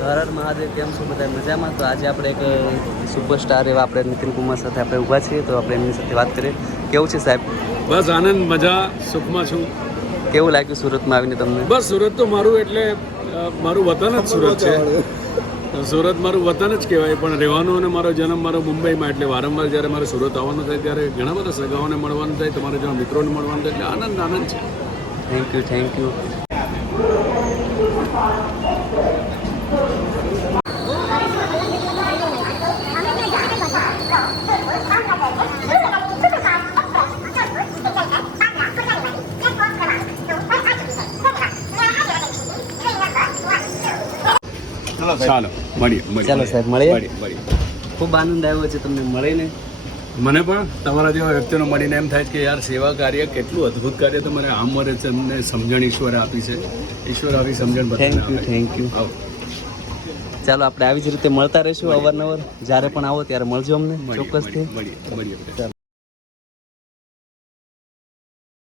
હર હર મહાદેવ, કેમ છો બધા મજામાં? તો આજે આપણે એક સુપરસ્ટાર એવા આપણે નીતિન કુમાર સાથે આપણે ઊભા છીએ, તો આપણે એમની સાથે વાત કરીએ. કેવું છે સાહેબ? બસ આનંદ, મજા, સુખમાં છું. કેવું લાગ્યું સુરતમાં આવીને તમને? બસ સુરત તો મારું એટલે મારું વતન જ સુરત છે. સુરત મારું વતન જ કહેવાય, પણ રહેવાનું અને મારો જન્મ મારો મુંબઈમાં, એટલે વારંવાર જ્યારે મારે સુરત આવવાનું થાય ત્યારે ઘણા બધા સગાઓને મળવાનું થાય, તમારા જેવા મિત્રોને મળવાનું થાય, એટલે આનંદ છે. Thank you. ચાલો મળીએ. ચાલો સાહેબ, મળીએ. મળીએ. ખૂબ આનંદ આવ્યો છે તમને મળીને. મને પણ તમારા જેવા વ્યક્તિનો મળીને એમ થાય કે યાર, સેવા કાર્ય કેટલું અદ્ભુત કાર્ય તો મને આમ મરે છે, અમને સમજણ ઈશ્વરે આપી છે. ઈશ્વર આવી સમજણ બધાને થેન્ક યુ. આવો. ચાલો આપણે આવી જ રીતે મળતા રહીશું અવારનવાર. જ્યારે પણ આવો ત્યારે મળજો અમને ચોક્કસથી. મળીએ. ચાલો.